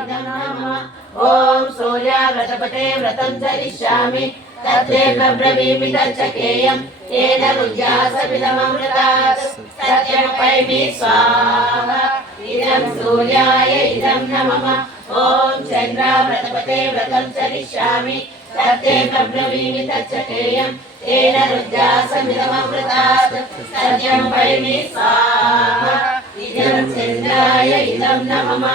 इदं नमः ॐ सूर्याव्रतपते व्रतं चरिष्यामि तद्देव ब्रवीमि तच्चकेयम् येन रुद्यासमिदममृतात् सत्यमपैमि स्वाहा इदं सूर्याय इदं नमः ॐ चन्द्राव्रतपते व्रतं चरिष्यामि तद्देव ब्रवीमि तच्चकेयम् येन रुद्यासमिदममृतात् सत्यमपैमि स्वाहा इदं चन्द्राय इदं नमः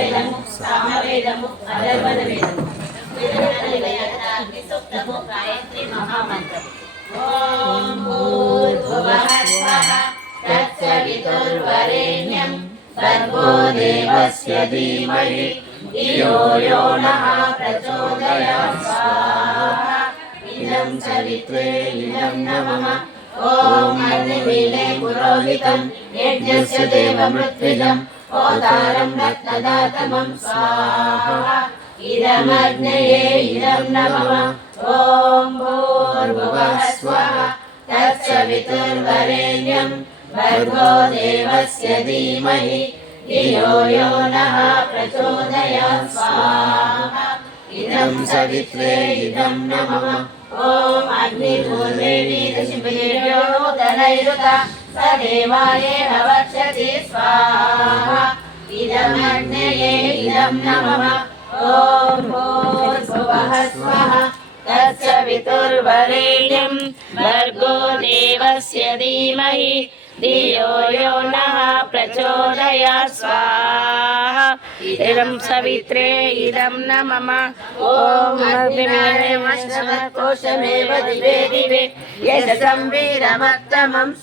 సామవేదము అధర్వణ వేదము సూక్తము గాయత్రి మహామంత్రం ఓం భూర్భువః స్వః తత్సవితుర్వరేణ్యం భర్గో దేవస్య ధీమహి ధియో యో నః ప్రచోదయాత్ స్వాహా ఇదం సవిత్రే ఇదం నమః ఓం అగ్నివీలే పురోహితం యజ్ఞస్య దేవమృత్విజం ओतारं रत्नदातमं स्वाहा। इदमग्नये इदं नमः। ॐ भूर्भुवः स्वः तत्सवितुर्वरेण्यं भर्गो देवस्य धीमहि। धियो यो नः प्रचोदयात् स्वाहा। इदं सवित्रे इदं नमः। ॐ अग्निपूर्वेणि ऋषिभिर्यो स देवाय न स्वाहा ఇదం నమః ఓం భూర్భువః స్వః తత్సవితుర్వరేణ్యం భర్గో దేవస్య ధీమహి ధియో యో నః ప్రచోదయాత్ స్వాహా ఇదం సవిత్రే ఇదం నమః ఓం అగ్నిమేవ కోశమేవ దివే దివే యశ సంవీరమత్తమం స్వ